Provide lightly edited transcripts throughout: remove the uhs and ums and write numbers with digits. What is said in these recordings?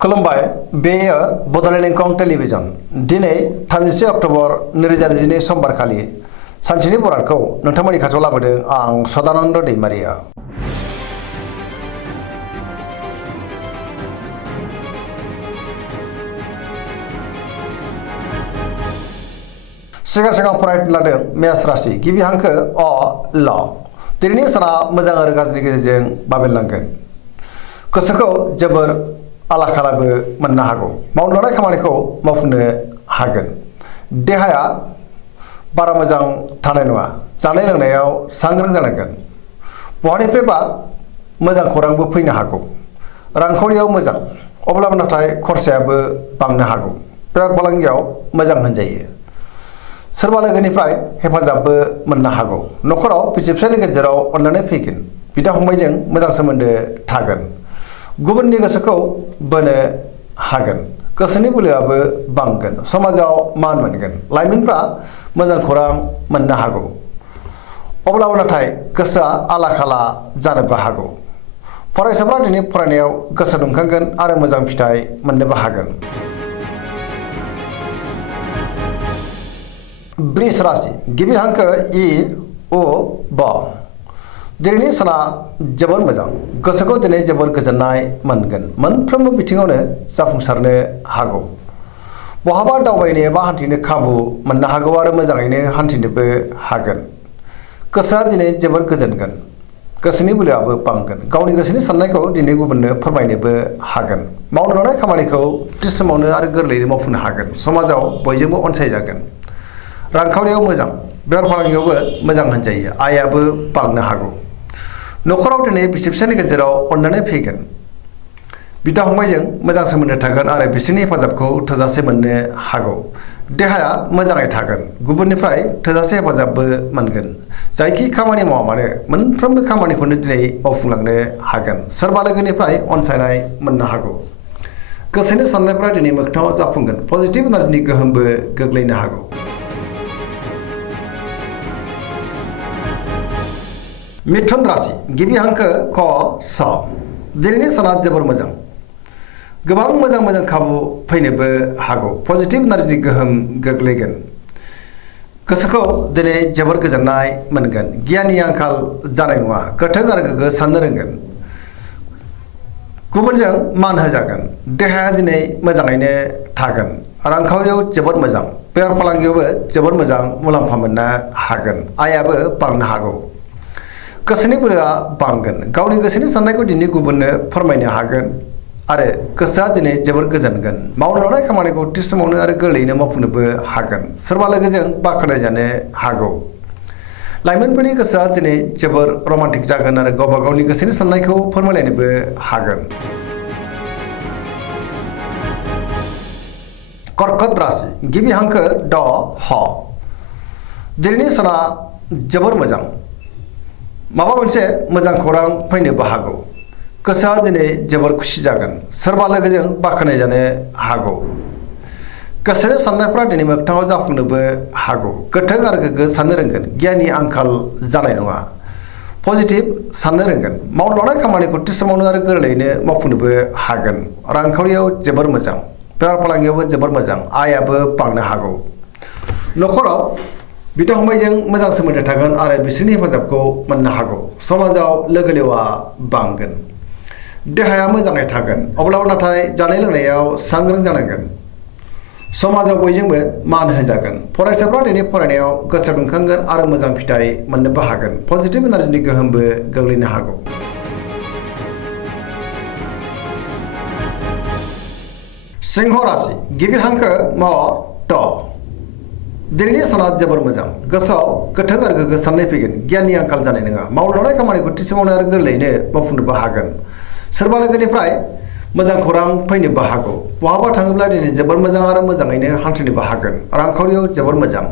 खुलुमबाय बेयो बड'लेण्ड इंखं टेलिभिजन दिनै 30 अक्ट'बर 2022 समबारखालि सानसेनि बरादखौ नोंथांमोननि खाथियाव लाबोदों आं सदानन्द दैमारिया। सिगां फरायनो लादों मेष राशि गिबि हांखो अ ल दिनैनि साना मोजां आरो गाज्रिनि गेजेरजों बाबेनलांगोन। गोसोखौ जोबोर आला खालाबो मोननो हागौ। मावनो लानाय खामानिखौ मावफुंनो हागोन। देहाया बारा मोजां थानाय नङा। जानाय लोंनायाव सांग्रां जानांगोन। बहानिफ्रायबा मोजां खौरांबो फैनो हागौ। रांखावरियाव मोजां अब्लाबो नाथाय खरसायाबो बांनो हागौ। बेफार फालांगियाव मोजां होनजायो। सोरबा लोगोनिफ्राय हेफाजाबबो मोननो हागौ। न'खराव बिसि फिसायनि गेजेराव अनलायनाय फैगोन। बिदा फंबायजों मोजां सोमोन्दो थागोन। गुबुननि गोसोखौ बोनो हागोन। गोसोनि बोलोआबो बांगोन। समाजाव मान मोनगोन। लाइमोनफ्रा मोजां खौरां मोननो हागौ। अब्लाबो नाथाय गोसोआ आला खाला जानोबो हागौ। फरायसाफ्रा दिनै फरायनायाव गोसो दुंखांगोन आरो मोजां फिथाइ मोननोबो हागोन। वृष राशि गिबि हांखो इ उ ब दिनैनि साना जोबोर मोजां। गोसोखौ दिनै जोबोर गोजोननाय मोनगोन। मोनफ्रोमबो बिथिङावनो जाफुंसारनो हागौ। बहाबा दावबायनो एबा हान्थिनो खाबु मोननो हागौ आरो मोजाङैनो हान्थिनोबो हागोन। गोसोआ दिनै जोबोर गोजोनगोन। गोसोनि बोलोआबो बांगोन। गावनि गोसोनि साननायखौ दिनै गुबुननो फोरमायनोबो हागोन। मावनो लानाय खामानिखौ थि समावनो आरो गोरलैयैनो मावफुंनो हागोन। समाजाव बयजोंबो अनसायजागोन। रांखावरियाव मोजां बेफार फालांगियावबो मोजां होनजायो। आयाबो बांनो हागौ। न'खराव दिनै बिसि फिसायनि गेजेराव अनलायनाय फैगोन। बिदा फंबायजों मोजां सोमोन्दो थागोन आरो बिसोरनि हेफाजाबखौ थोजासे मोननो हागौ। देहाया मोजाङै थागोन। गुबुननिफ्राय थोजासे हेफाजाबबो मोनगोन। जायखि खामानि मावा मानो मोनफ्रोमबो खामानिखौनो दिनै मावफुंलांनो हागोन। सोरबा लोगोनिफ्राय अनसायनाय मोननो हागौ। गोसोनि साननायफ्रा दिनै मोगथाङाव जाफुंगोन। पजिटिभ एनार्जिनि गोहोमबो गोग्लैनो हागौ। मिथुन राशि गिबि हांखो क स दिनैनि साना जोबोर मोजां। गोबां मोजां खाबु फैनोबो हागौ। पजिटिभ एनार्जिनि गोहोम गोग्लैगोन। गोसोखौ दिनै जोबोर गोजोननाय मोनगोन। गियाननि आंखाल जानाय नङा। गोथों आरो गोग्गो साननो रोंगोन। गुबुनजों मान होजागोन। देहाया दिनै मोजाङैनो थागोन। रांखावरियाव जोबोर मोजां। बेफार फालांगियावबो जोबोर मोजां मुलाम्फा मोननो हागोन। आयाबो बांनो हागौ। गोसोनि बोलोआ बांगोन। गावनि गोसोनि साननायखौ दिनै गुबुननो फोरमायनो हागोन आरो गोसोआ दिनै जोबोर गोजोनगोन। मावनो लानाय खामानिखौ थि समावनो आरो गोरलैयैनो मावफुंनोबो हागोन। सोरबा लोगोजों बाख्नायजानो हागौ। लाइमोनफोरनि गोसोआ दिनै जोबोर रमान्टिक जागोन आरो गावबा गावनि गोसोनि साननायखौ फोरमायलायनोबो हागोन। कर्कट राशि गिबि हांखो ड ह दिनैनि साना जोबोर मोजां। माबा मोनसे मोजां खौरां फैनोबो हागौ। गोसोआ दिनै जोबोर खुसि जागोन। सोरबा लोगोजों बाख्नायजानो हागौ। गोसोनि साननायफ्रा दिनै मोगथाङाव जाफुंनोबो हागौ। गोथों आरो गोग्गो साननो रोंगोन। गियाननि आंखाल जानाय नङा। पजिटिभ साननो रोंगोन। मावनो लानाय खामानिखौ थि समावनो आरो गोरलैयैनो मावफुंनोबो हागोन। रांखावरियाव जोबोर मोजां। बेफार फालांगियावबो जोबोर मोजां। आयाबो बांनो हागौ। न'खराव बिदा फंबायजों मोजां सोमोन्दो थागोन आरो बिसोरनि हेफाजाबखौ मोननो हागौ। समाजाव लोगो लेवा बांगोन। देहाया मोजाङै थागोन। अब्लाबो नाथाय जानाय लोंनायाव सांग्रां जानांगोन। समाजाव बयजोंबो मान होजागोन। फरायसाफ्रा दिनै फरायनायाव गोसो दुंखांगोन आरो मोजां फिथाइ मोननोबो हागोन। पजिटिभ एनार्जिनि गोहोमबो गोग्लैनो हागौ। सिंह राशि गिबि हांखो म ट दिनैनि साना जोबोर मोजां। गोसोआव गोथों आरो गोग्गो साननाय फैगोन। गियाननि आंखाल जानाय नङा। मावनो लानाय खामानिखौ थि समावनो आरो गोरलैयैनो मावफुंनोबो हागोन। सोरबा लोगोनिफ्राय मोजां खौरां फैनोबो हागौ। बहाबा थाङोब्ला दिनै जोबोर मोजां आरो मोजाङैनो हान्थिनोबो हागोन। रांखावरियाव जोबोर मोजां।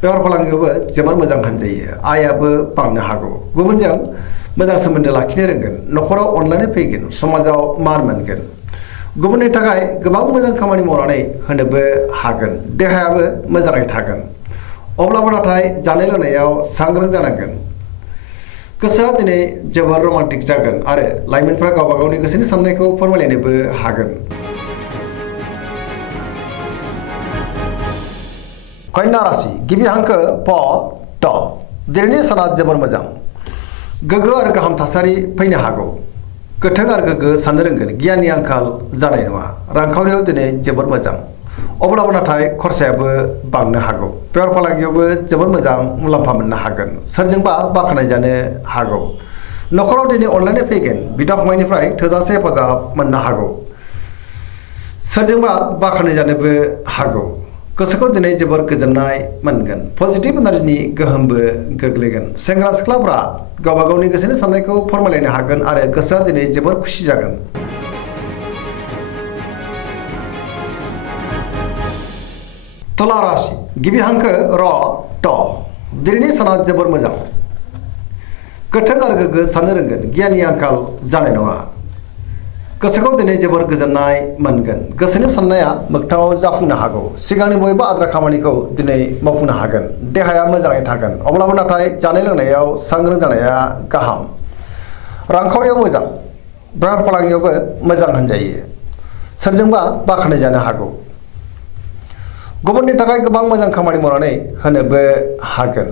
बेफार फालांगियावबो जोबोर मोजां होनजायो। आयाबो बांनो हागौ। गुबुनजों मोजां सोमोन्दो लाखिनो रोंगोन। न'खराव अनलायनाय फैगोन। समाजाव मान मोनगोन। गुबुननि थाखाय गोबां मोजां खामानि मावनानै होनोबो हागोन। देहायाबो मोजाङै थागोन। अब्लाबो नाथाय जानाय लोंनायाव सांग्रां जानांगोन। गोसोआ दिनै जोबोर रमान्टिक जागोन आरो लाइमोनफ्रा गावबा गावनि गोसोनि साननायखौ फोरमायलायनोबो हागोन। कन्या राशि गिबि हांखो प ट दिनैनि साना जोबोर मोजां गोग्गो आरो गाहाम थासारि फैनो हागौ गोथों आरो गोग्गो साननो रोंगोन गियाननि आंखाल जानाय नङा रांखावरियाव दिनै जोबोर मोजां अब्लाबो नाथाय खरसायाबो बांनो हागौ बेफार फालांगियावबो जोबोर मोजां मुलाम्फा मोननो हागोन सोरजोंबा बाख्नाय जानो हागौ नखराव दिनै अनलायनाय फैगोन बिदा फंबायनिफ्राय थोजासे हेफाजाब मोननो हागौ सोरजोंबा बाख्नाय जानोबो हागौ गोसोखौ दिनै जोबोर गोजोननाय मोनगोन पजिटिभ एनार्जिनि गोहोमबो गोग्लैगोन सेंग्रा सिख्लाफ्रा गावबा गावनि गोसोनि साननायखौ फोरमायलायनो हागोन आरो गोसोआ दिनै जोबोर खुसि जागोन तुला राशि गिबि हांखो र ट दिनैनि साना जोबोर मोजां गोथों आरो गोग्गो साननो रोंगोन गियाननि आंखाल जानाय नङा गोसोखौ दिनै जोबोर गोजोननाय मोनगोन गोसोनि साननाया मोगथाङाव जाफुंनो हागौ सिगांनि बबेबा आद्रा खामानिखौ दिनै मावफुंनो हागोन देहाया मोजाङै थागोन अब्लाबो नाथाय जानाय लोंनायाव सांग्रां जानाया गाहाम रांखावरियाव मोजां बेफार फालांगियावबो मोजां होनजायो सोरजोंबा बाख्नाय जानो हागौ गुबुननि थाखाय गोबां मोजां खामानि मावनानै होनोबो हागोन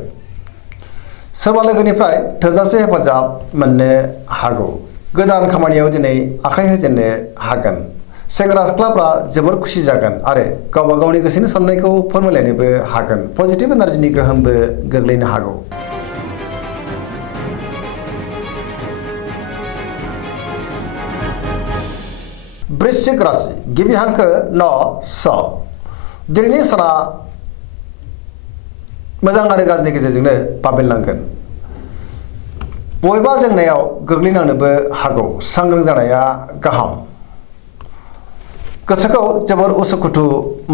सोरबा लोगोनिफ्राय थोजासे हेफाजाब मोननो हागौ गोदान खामानियाव दिनै आखाइ होजेननो हागोन सेंग्रा सिख्लाफ्रा जोबोर खुसि जागोन आरो गावबा गावनि गोसोनि साननायखौ फोरमायलायनोबो हागोन पजिटिभ एनार्जिनि गोहोमबो गोग्लैनो हागौ वृश्चिक राशि गिबि हांखो न स दिनैनि साना मोजां आरो गाज्रिनि गेजेरजोंनो बाबेनलांगोन बबेबा जेंनायाव गोग्लैनांनोबो हागौ सांग्रां जानाया गाहाम गोसोखौ जोबोर उसुखुथु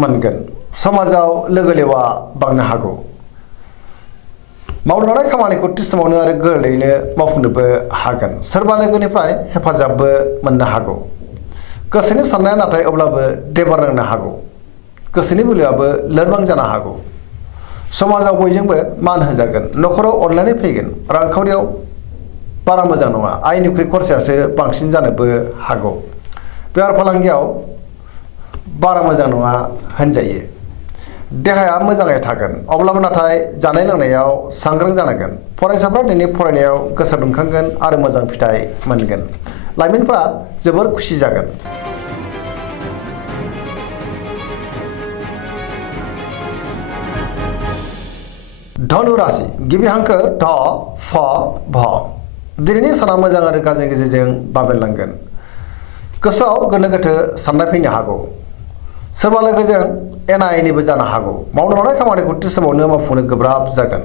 मोनगोन समाजाव लोगो लेवा बांनो हागौ मावनो लानाय खामानिखौ थि समावनो आरो गोरलैयैनो मावफुंनोबो हागोन सोरबा लोगोनिफ्राय हेफाजाबबो मोननो हागौ गोसोनि साननाया नाथाय अब्लाबो देबार नांनो हागौ गोसोनि बोलोआबो लोरबां जानो हागौ समाजाव बयजोंबो मान होजागोन नखराव अनलायनाय फैगोन रांखावरियाव बारा मोजां नङा आयनिख्रुइ खरसायासो बांसिन जानोबो हागौ बेफार फालांगियाव बारा मोजां नङा होनजायो देहाया मोजाङै थागोन अब्लाबो नाथाय जानाय लोंनायाव सांग्रां जानांगोन फरायसाफ्रा दिनै फरायनायाव गोसो दुंखांगोन आरो मोजां फिथाइ मोनगोन लाइमोनफ्रा जोबोर खुसि जागोन धनु राशि गिबि हांखो ध फ भ दिनैनि साना मोजां आरो गाज्रिनि गेजेरजों बाबेनलांगोन गोसोआव गोनो गोथो साननाय फैनो हागौ सोरबा लोगोजों एना एनिबो जानो हागौ मावनो लानाय खामानिखौ थि समावनो मावफुंनो गोब्राब जागोन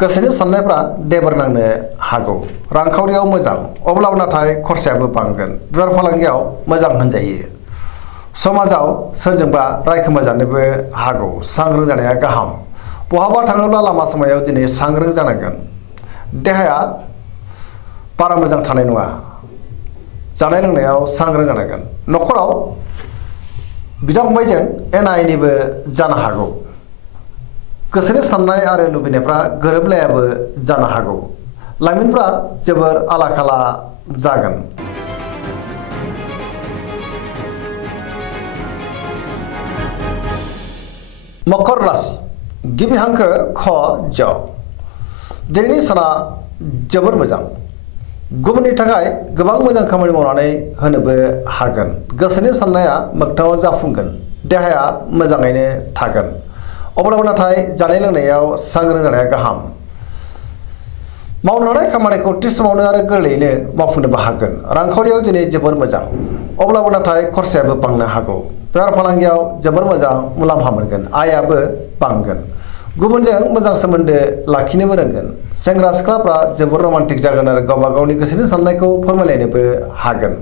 गोसोनि साननायफ्रा देबार नांनो हागौ रांखावरियाव मोजां अब्लाबो नाथाय खरसायाबो बांगोन बेफार फालांगियाव मोजां होनजायो समाजाव सोरजोंबा रायखोमा जानोबो हागौ सांग्रां जानाया गाहाम बहाबा थाङोब्ला लामा सामायाव दिनै सांग्रां जानांगोन देहाया बारा मोजां थानाय नङा जानाय लोंनायाव सांग्रां जानांगोन नखराव बिदा फंबायजों एना एनिबो जानो हागौ गोसोनि साननाय आरो लुबैनायफ्रा गोरोबलायाबो जानो हागौ लाइमोनफ्रा जोबोर आला खाला जागोन मकर राशि गिबि हांखो ख ज दिनैनि साना जोबोर मोजां गुबुननि थाखाय गोबां मोजां खामानि मावनानै होनोबो हागोन गोसोनि साननाया मोगथाङाव जाफुंगोन देहाया मोजाङैनो थागोन अब्लाबो नाथाय जानाय लोंनायाव सांग्रां जानाया गाहाम मावनो लानाय खामानिखौ थि समावनो आरो गोरलैयैनो मावफुंनोबो हागोन रांखावरियाव दिनै जोबोर मोजां अब्लाबो नाथाय खरसायाबो बांनो हागौ बेफार फालांगियाव जोबोर मोजां मुलाम्फा मोनगोन आयाबो बांगोन गुबुनजों मोजां सोमोन्दो लाखिनोबो रोंगोन सेंग्रा सिख्लाफ्रा जोबोर रमान्टिक जागोन आरो गावबा गावनि गोसोनि साननायखौ फोरमायलायनोबो हागोन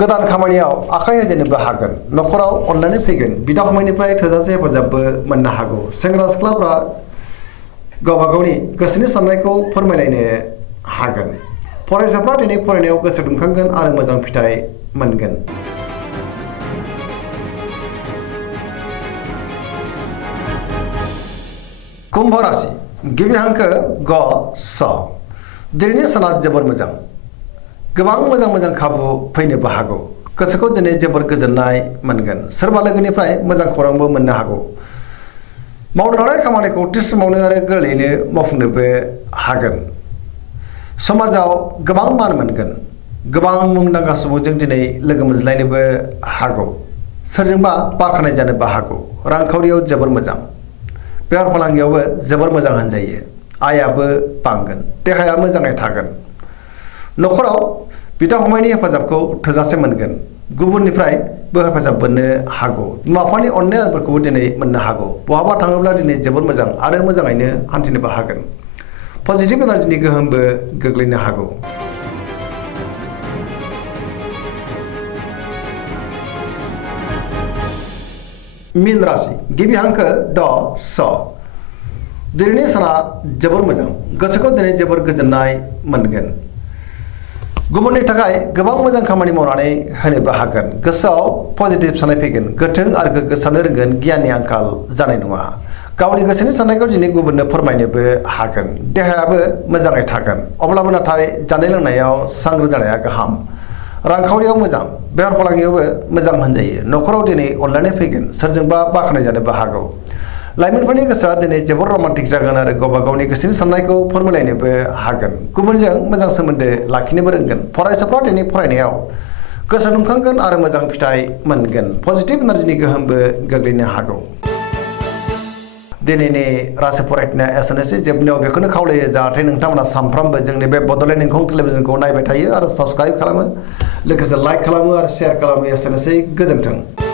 गोदान खामानियाव आखाइ होजेननोबो हागोन नखराव अनलायनाय फैगोन बिदा फंबायनिफ्राय थोजासे हेफाजाबबो मोननो हागौ सेंग्रा सिख्लाफ्रा गावबा गावनि गोसोनि साननायखौ फोरमायलायनो हागोन फरायसाफ्रा दिनै फरायनायाव गोसो दुंखांगोन आरो मोजां फिथाइ मोनगोन कुम्भ राशि गिबि हांखो ग स दिनैनि साना जोबोर मोजां गोबां मोजां खाबु फैनोबो हागौ गोसोखौ दिनै जोबोर गोजोननाय मोनगोन सोरबा लोगोनिफ्राय मोजां खौरांबो मोननो हागौ मावनो लानाय खामानिखौ थि समावनो आरो गोरलैयैनो मावफुंनोबो हागोन। समाजाव गोबां मान मोनगोन। गोबां मुंदांखा सुबुंजों दिनै लोगो मोनज्लायनोबो हागौ। सोरजोंबा बाख्नाय जानोबो हागौ। रांखावरियाव जोबोर मोजां। बेफार फालांगियावबो जोबोर मोजां होनजायो। आयाबो बांगोन। देहाया मोजाङै थागोन। न'खराव बिदा फंबायनि हेफाजाबखौ थोजासे मोनगोन। गुबुननिफ्रायबो हेफाजाब मोननो हागौ। बिमा बिफानि अननाय आदरफोरखौबो दिनै मोननो हागौ। बहाबा थाङोब्ला दिनै जोबोर मोजां आरो मोजाङैनो हान्थिनोबो हागोन। पजिटिभ एनार्जिनि गोहोमबो गोग्लैनो हागौ। मीन राशि गिबि हांखो ड स। दिनैनि साना जोबोर मोजां। गोसोखौ दिनै जोबोर गोजोननाय मोनगोन। गुबुननि थाखाय गोबां मोजां खामानि मावनानै होनोबो हागोन। गोसोआव पजिटिभ साननाय फैगोन। गोथों आरो गोग्गो साननो रोंगोन। गियाननि आंखाल जानाय नङा। गावनि गोसोनि साननायखौ दिनै गुबुननो फोरमायनोबो हागोन। देहायाबो मोजाङै थागोन। अब्लाबो नाथाय जानाय लोंनायाव सांग्रां जानाया गाहाम। रांखावरियाव मोजां। बेफार फालांगियावबो मोजां होनजायो। न'खराव दिनै अनलायनाय फैगोन। सोरजोंबा बाख्नाय जानोबो हागौ। लाइमोनफोरनि गोसोआ दिनै जोबोर रमान्टिक जागोन आरो गावबा गावनि गोसोनि साननायखौ फोरमायलायनोबो हागोन। गुबुनजों मोजां सोमोन्दो लाखिनोबो रोंगोन। फरायसाफ्रा दिनै फरायनायाव गोसो दुंखांगोन आरो मोजां फिथाइ मोनगोन। पजिटिभ एनार्जिनि गोहोमबो गोग्लैनो हागौ। दिनैनि राशि फरायनाया एसेनोसै। जोबनायाव बेखौनो खावलायो जाहाथे नोंथांमोना सानफ्रामबो जोंनि बे बड'लेण्ड इंखं टेलिभिजनखौ नायबाय थायो आरो साबस्क्राइब खालामो, लोगोसे लाइक खालामो आरो शेयार खालामो। एसेनोसै, गोजोन्थों।